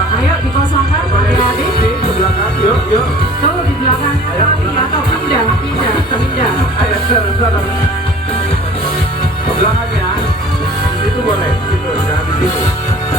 belakang. Ayo dikosongkan adik-adik. Ke belakang, yuk, yuk. Tuh di belakangnya kali atau pindah. Ayo, sana. Ke belakang ya. Di situ boleh, di situ, jangan di situ.